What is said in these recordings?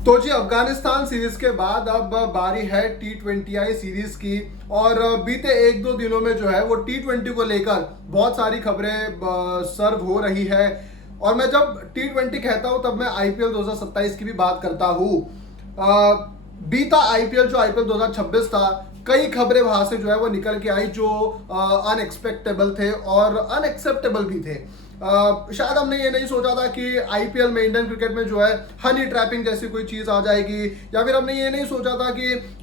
तो जी अफगानिस्तान सीरीज के बाद अब बारी है T20I सीरीज की। और बीते एक दो दिनों में जो है वो T20 को लेकर बहुत सारी खबरें सर्व हो रही है। और मैं जब T20 कहता हूं तब मैं IPL 2027 की भी बात करता हूं। बीता IPL जो IPL 2026 था, कई खबरें वहां से जो है वो निकल के आई जो अनएक्सपेक्टेबल थे और अनएक्सेप्टेबल भी थे। शायद हमने ये नहीं सोचा था कि IPL में, इंडियन क्रिकेट में जो है हनी ट्रैपिंग जैसी कोई चीज आ जाएगी, या फिर हमने ये नहीं सोचा था कि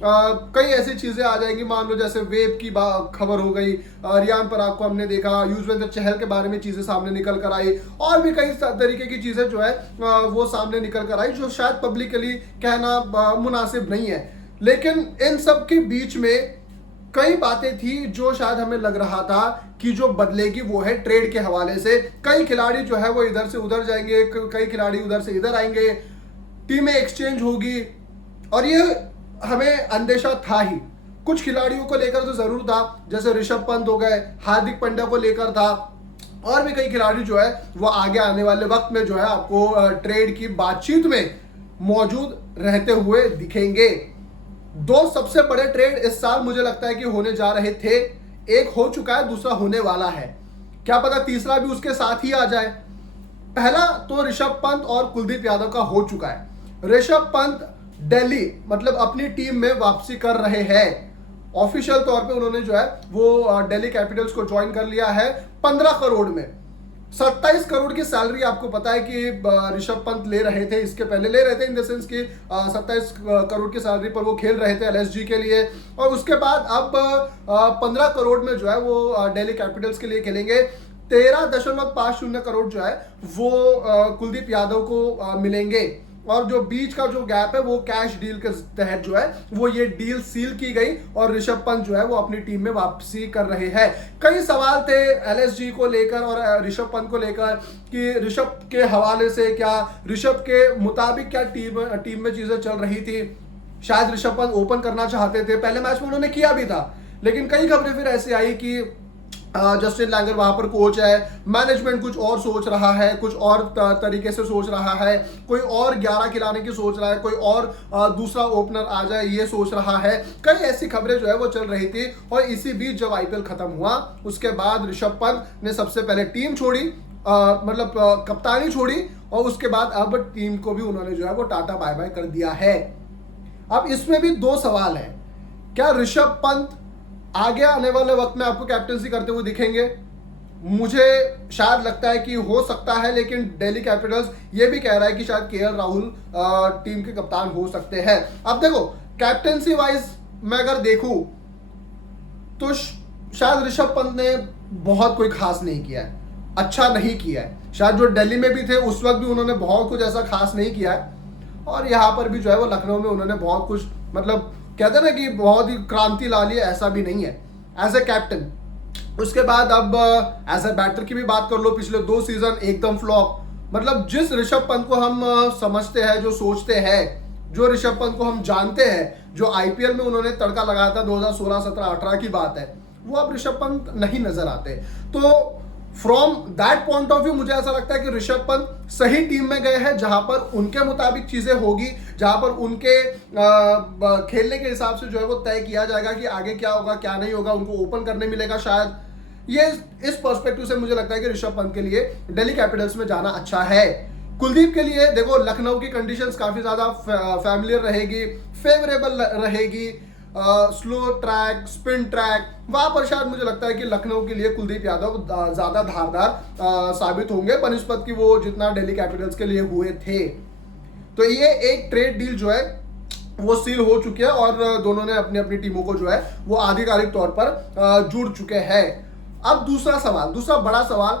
कई ऐसी चीजें आ जाएंगी। मान लो जैसे वेब की खबर हो गई, रियान पराग को हमने देखा, युजवेंद्र चहल के बारे में चीजें सामने निकल कर आई, और भी कई तरीके की चीजें जो है वो सामने निकल कर आई जो शायद पब्लिकली कहना मुनासिब नहीं है। लेकिन इन सब के बीच में कई बातें थी जो शायद हमें लग रहा था कि जो बदलेगी वो है ट्रेड के हवाले से। कई खिलाड़ी जो है वो इधर से उधर जाएंगे, कई खिलाड़ी उधर से इधर आएंगे, टीमें एक्सचेंज होगी, और ये हमें अंदेशा था ही। कुछ खिलाड़ियों को लेकर तो जरूर था, जैसे ऋषभ पंत हो गए, हार्दिक पांड्या को लेकर था, और भी कई खिलाड़ी जो है वो आगे आने वाले वक्त में जो है आपको ट्रेड की बातचीत में मौजूद रहते हुए दिखेंगे। दो सबसे बड़े ट्रेड इस साल मुझे लगता है कि होने जा रहे थे। एक हो चुका है, दूसरा होने वाला है, क्या पता तीसरा भी उसके साथ ही आ जाए। पहला तो ऋषभ पंत और कुलदीप यादव का हो चुका है। ऋषभ पंत दिल्ली मतलब अपनी टीम में वापसी कर रहे हैं। ऑफिशियल तौर पे उन्होंने जो है वो दिल्ली कैपिटल्स को ज्वाइन कर लिया है 15 करोड़ में। 27 करोड़ की सैलरी आपको पता है कि ऋषभ पंत ले रहे थे, इसके पहले ले रहे थे, इन द सेंस कि 27 करोड़ की सैलरी पर वो खेल रहे थे LSG के लिए। और उसके बाद अब 15 करोड़ में जो है वो दिल्ली कैपिटल्स के लिए खेलेंगे। 13.50 करोड़ जो है वो कुलदीप यादव को मिलेंगे, और जो बीच का जो गैप है वो कैश डील के तहत जो है वो ये डील सील की गई, और ऋषभ पंत जो है वो अपनी टीम में वापसी कर रहे हैं। कई सवाल थे LSG को लेकर और ऋषभ पंत को लेकर कि ऋषभ के हवाले से क्या, ऋषभ के मुताबिक क्या टीम में चीजें चल रही थी। शायद ऋषभ पंत ओपन करना चाहते थे, पहले मैच में उन्होंने किया भी था, लेकिन कई खबरें फिर ऐसी आई कि जस्टिन लैंगर वहां पर कोच है, मैनेजमेंट कुछ और सोच रहा है, कुछ और तरीके से सोच रहा है, कोई और 11 खिलाने की सोच रहा है, कोई और दूसरा ओपनर आ जाए ये सोच रहा है। कई ऐसी खबरें जो है वो चल रही थी। और इसी बीच जब IPL खत्म हुआ उसके बाद ऋषभ पंत ने सबसे पहले टीम छोड़ी, मतलब कप्तानी छोड़ी, और उसके बाद अब टीम को भी उन्होंने जो है वो टाटा बाय बाय कर दिया है। अब इसमें भी दो सवाल है, क्या ऋषभ पंत आगे आने वाले वक्त में आपको कैप्टनसी करते हुए दिखेंगे? मुझे शायद लगता है कि हो सकता है, लेकिन दिल्ली कैपिटल्स ये भी कह रहा है कि शायद KL राहुल टीम के कप्तान हो सकते हैं। अब देखो कैप्टनसी वाइज मैं अगर देखूं तो शायद ऋषभ पंत ने बहुत कोई खास नहीं किया है, अच्छा नहीं किया है। शायद जो दिल्ली में भी थे उस वक्त भी उन्होंने बहुत कुछ ऐसा खास नहीं किया है, और यहाँ पर भी जो है वो लखनऊ में उन्होंने बहुत कुछ, मतलब कहते हैं ना कि बहुत ही क्रांति ला ली, ऐसा भी नहीं है एज ए कैप्टन। उसके बाद अब एज ए बैटर की भी बात कर लो, पिछले 2 सीजन एकदम फ्लॉप। मतलब जिस ऋषभ पंत को हम समझते हैं, जो सोचते हैं, जो ऋषभ पंत को हम जानते हैं, जो IPL में उन्होंने तड़का लगाया था 2016, 17, 18 की बात है, वो अब ऋषभ पंत नहीं नजर आते। तो from that point of view मुझे ऐसा लगता है कि ऋषभ पंत सही टीम में गए हैं, जहां पर उनके मुताबिक चीजें होगी, जहां पर उनके खेलने के हिसाब से जो है वो तय किया जाएगा कि आगे क्या होगा क्या नहीं होगा, उनको ओपन करने मिलेगा शायद। ये इस पर्सपेक्टिव से मुझे लगता है कि ऋषभ पंत के लिए दिल्ली कैपिटल्स में जाना अच्छा है। कुलदीप के लिए देखो लखनऊ की कंडीशंस काफी ज्यादा फैमिलियर रहेगी, फेवरेबल रहेगी, स्लो ट्रैक, स्पिन ट्रैक, वहां पर शायद मुझे लगता है कि लखनऊ के लिए कुलदीप यादव ज्यादा धारदार साबित होंगे बनिस्पत की वो जितना दिल्ली कैपिटल्स के लिए हुए थे। तो ये एक ट्रेड डील जो है वो सील हो चुकी है, और दोनों ने अपनी अपनी टीमों को जो है वो आधिकारिक तौर पर जुड़ चुके हैं। अब दूसरा बड़ा सवाल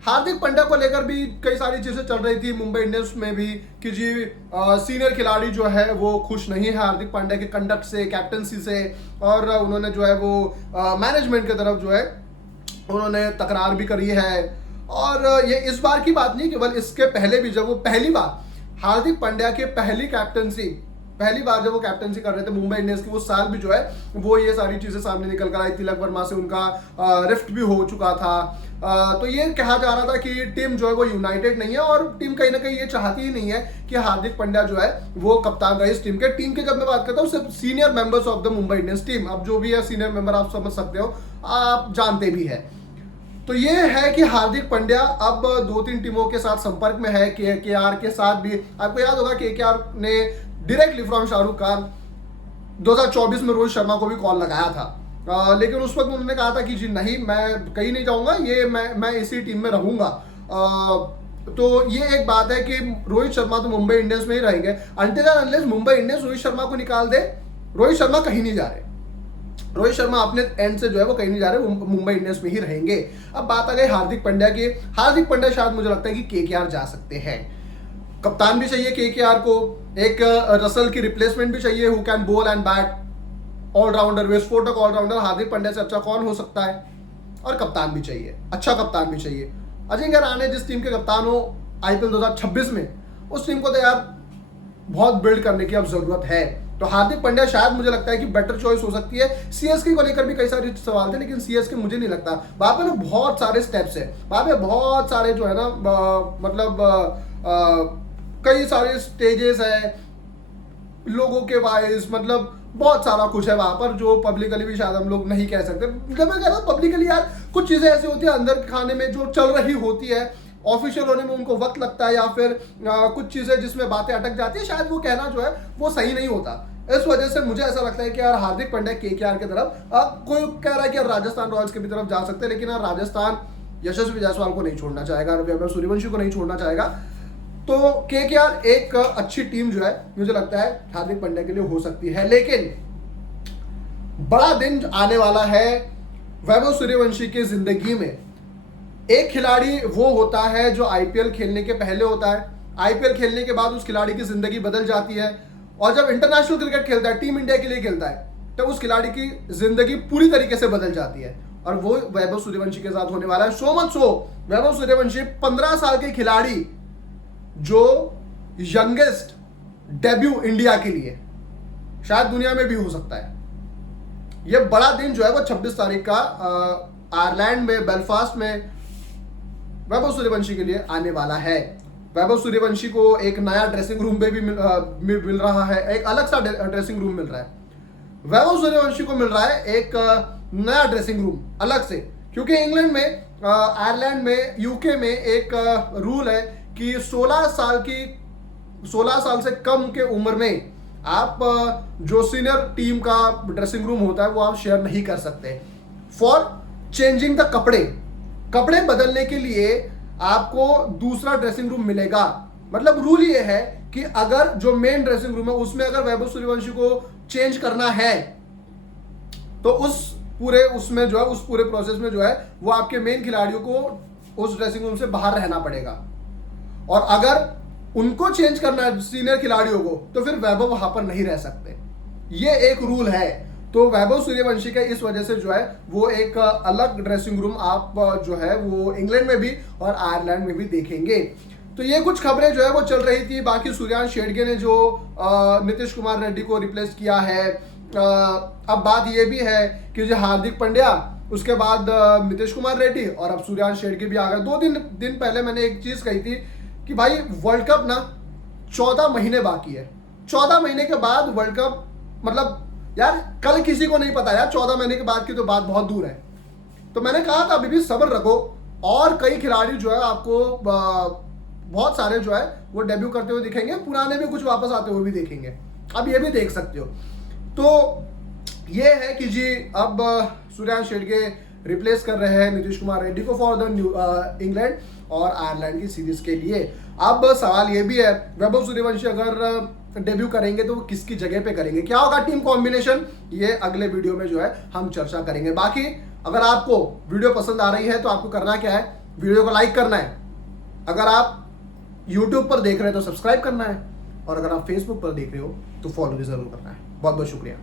हार्दिक पांड्या को लेकर भी कई सारी चीजें चल रही थी मुंबई इंडियंस में भी कि जी सीनियर खिलाड़ी जो है वो खुश नहीं है हार्दिक पांड्या के कंडक्ट से, कैप्टनसी से, और उन्होंने जो है वो मैनेजमेंट की तरफ जो है उन्होंने तकरार भी करी है। और ये इस बार की बात नहीं, केवल इसके पहले भी जब वो पहली बार हार्दिक पांड्या की पहली कैप्टनसी पहली बार जब वो कैप्टनसी कर रहे थे मुंबई इंडियंस की, उस साल भी जो है वो ये सारी चीजें सामने निकल कर आई। तिलक वर्मा से उनका रिफ्ट भी हो चुका था। तो ये कहा जा रहा था कि टीम जो है वो यूनाइटेड नहीं है, और टीम कहीं ना कहीं ये चाहती ही नहीं है कि हार्दिक पांड्या जो है वो कप्तान रहे इस टीम के। टीम के जब मैं बात करता हूँ सिर्फ senior members of the Mumbai Indians team, अब जो भी है सीनियर मेंबर आप समझ सकते हो, आप जानते भी है। तो ये है कि हार्दिक पांड्या अब 2-3 टीमों के साथ संपर्क में है, केकेआर के साथ भी। आपको याद होगा केकेआर ने डायरेक्टली फ्रॉम शाहरुख खान 2024 में रोहित शर्मा को भी कॉल लगाया था, लेकिन उस वक्त उन्होंने कहा था कि जी नहीं, मैं कहीं नहीं जाऊंगा, ये मैं इसी टीम में रहूंगा। तो ये एक बात है कि रोहित शर्मा तो मुंबई इंडियंस में ही रहेंगे until and unless Mumbai Indians Rohit Sharma को निकाल दे। रोहित शर्मा कहीं नहीं जा रहे, रोहित शर्मा अपने एंड से जो है वो कहीं नहीं जा रहे, वो मुंबई इंडियंस में ही रहेंगे। अब बात आ गई हार्दिक पांड्या की। हार्दिक पांड्या शायद मुझे लगता है कि केकेआर जा सकते हैं। कप्तान भी चाहिए केकेआर को, एक रसल की रिप्लेसमेंट भी चाहिए who can bowl and bat, allrounder, विस्फोटक ऑलराउंडर। हार्दिक पांड्या से अच्छा कौन हो सकता है? और कप्तान भी चाहिए, अच्छा कप्तान भी चाहिए। अजिंक्य रहाणे जिस टीम के कप्तान हो आईपीएल 2026 में, उस टीम को तो यार बहुत बिल्ड करने की अब जरूरत है। तो हार्दिक पांड्या शायद मुझे लगता है कि बेटर चॉइस हो सकती है। सीएसके को लेकर भी कई सारे सवाल थे, लेकिन सीएसके मुझे नहीं लगता, वहां पे ना बहुत सारे स्टेप्स है, वहां पे बहुत सारे जो है ना मतलब कई सारे स्टेजेस है लोगों के वाइज, मतलब बहुत सारा कुछ है वहां पर जो पब्लिकली भी शायद हम लोग नहीं कह सकते। जब मैं कह रहा हूँ पब्लिकली, यार कुछ चीजें ऐसी होती है अंदर खाने में जो चल रही होती है, ऑफिशियल होने में उनको वक्त लगता है, या फिर कुछ चीजें जिसमें बातें अटक जाती है, शायद वो कहना जो है वो सही नहीं होता। इस वजह से मुझे ऐसा लगता है कि यार हार्दिक पांड्या केकेआर की तरफ, कोई कह रहा है कि यार राजस्थान रॉयल्स की भी तरफ जा सकते हैं, लेकिन यार राजस्थान यशस्वी जायसवाल को नहीं छोड़ना चाहेगा, वैभव सूर्यवंशी को नहीं छोड़ना चाहेगा। तो केकेआर एक अच्छी टीम जो है मुझे लगता है हार्दिक पांड्या के लिए हो सकती है। लेकिन बड़ा दिन आने वाला है वैभव सूर्यवंशी की जिंदगी में। एक खिलाड़ी वो होता है जो आईपीएल खेलने के पहले होता है, आईपीएल खेलने के बाद उस खिलाड़ी की जिंदगी बदल जाती है, और जब इंटरनेशनल क्रिकेट खेलता है, टीम इंडिया के लिए खेलता है, तो उस खिलाड़ी की जिंदगी पूरी तरीके से बदल जाती है। और वो वैभव सूर्यवंशी के साथ होने वाला है। So much so Vaibhav Suryavanshi 15 साल के खिलाड़ी जो यंगेस्ट डेब्यू इंडिया के लिए शायद दुनिया में भी हो सकता है। यह बड़ा दिन जो है वो 26 तारीख का आयरलैंड में, बेलफास्ट में वैभव सूर्यवंशी के लिए आने वाला है। वैभव सूर्यवंशी को एक नया ड्रेसिंग रूम में भी मिल रहा है, एक अलग सा ड्रेसिंग रूम मिल रहा है। वैभव सूर्यवंशी को मिल रहा है एक नया ड्रेसिंग रूम अलग से, क्योंकि इंग्लैंड में, आयरलैंड में, यूके में एक रूल है कि 16 साल से कम के उम्र में आप जो सीनियर टीम का ड्रेसिंग रूम होता है वो आप शेयर नहीं कर सकते। फॉर चेंजिंग द कपड़े बदलने के लिए आपको दूसरा ड्रेसिंग रूम मिलेगा। मतलब रूल ये है कि अगर जो मेन ड्रेसिंग रूम है उसमें अगर वैभव सूर्यवंशी को चेंज करना है तो उसमें जो है उस पूरे प्रोसेस में जो है वो आपके मेन खिलाड़ियों को उस ड्रेसिंग रूम से बाहर रहना पड़ेगा, और अगर उनको चेंज करना है सीनियर खिलाड़ियों को तो फिर वैभव वहां पर नहीं रह सकते। ये एक रूल है। तो वैभव सूर्यवंशी का इस वजह से जो है वो एक अलग ड्रेसिंग रूम आप जो है वो इंग्लैंड में भी और आयरलैंड में भी देखेंगे। तो ये कुछ खबरें जो है वो चल रही थी। बाकी सूर्यांश शेड़गे ने जो नीतीश कुमार रेड्डी को रिप्लेस किया है, अब बात ये भी है कि जो हार्दिक पांड्या, उसके बाद नीतीश कुमार रेड्डी, और अब सूर्यांश शेड़गे भी आ गए। 2 दिन पहले मैंने एक चीज कही थी कि भाई वर्ल्ड कप ना 14 महीने बाकी है। 14 महीने के बाद वर्ल्ड कप, मतलब यार कल किसी को नहीं पता यार, 14 महीने के बाद की तो बात बहुत दूर है। तो मैंने कहा था अभी भी सब्र रखो, और कई खिलाड़ी जो है आपको बहुत सारे जो है वो डेब्यू करते हुए दिखेंगे, पुराने भी कुछ वापस आते हुए भी देखेंगे। अब ये भी देख सकते हो। तो ये है कि जी अब सूर्यांश शेड़गे रिप्लेस कर रहे हैं नीतीश कुमार रेड्डी को फॉर द इंग्लैंड और आयरलैंड की सीरीज के लिए। अब सवाल ये भी है वैभव सूर्यवंशी अगर डेब्यू करेंगे तो वो किसकी जगह पे करेंगे, क्या होगा टीम कॉम्बिनेशन, ये अगले वीडियो में जो है हम चर्चा करेंगे। बाकी अगर आपको वीडियो पसंद आ रही है तो आपको करना क्या है, वीडियो को लाइक करना है। अगर आप यूट्यूब पर देख रहे हैं तो सब्सक्राइब करना है, और अगर आप फेसबुक पर देख रहे हो तो फॉलो भी जरूर करना है। बहुत बहुत शुक्रिया।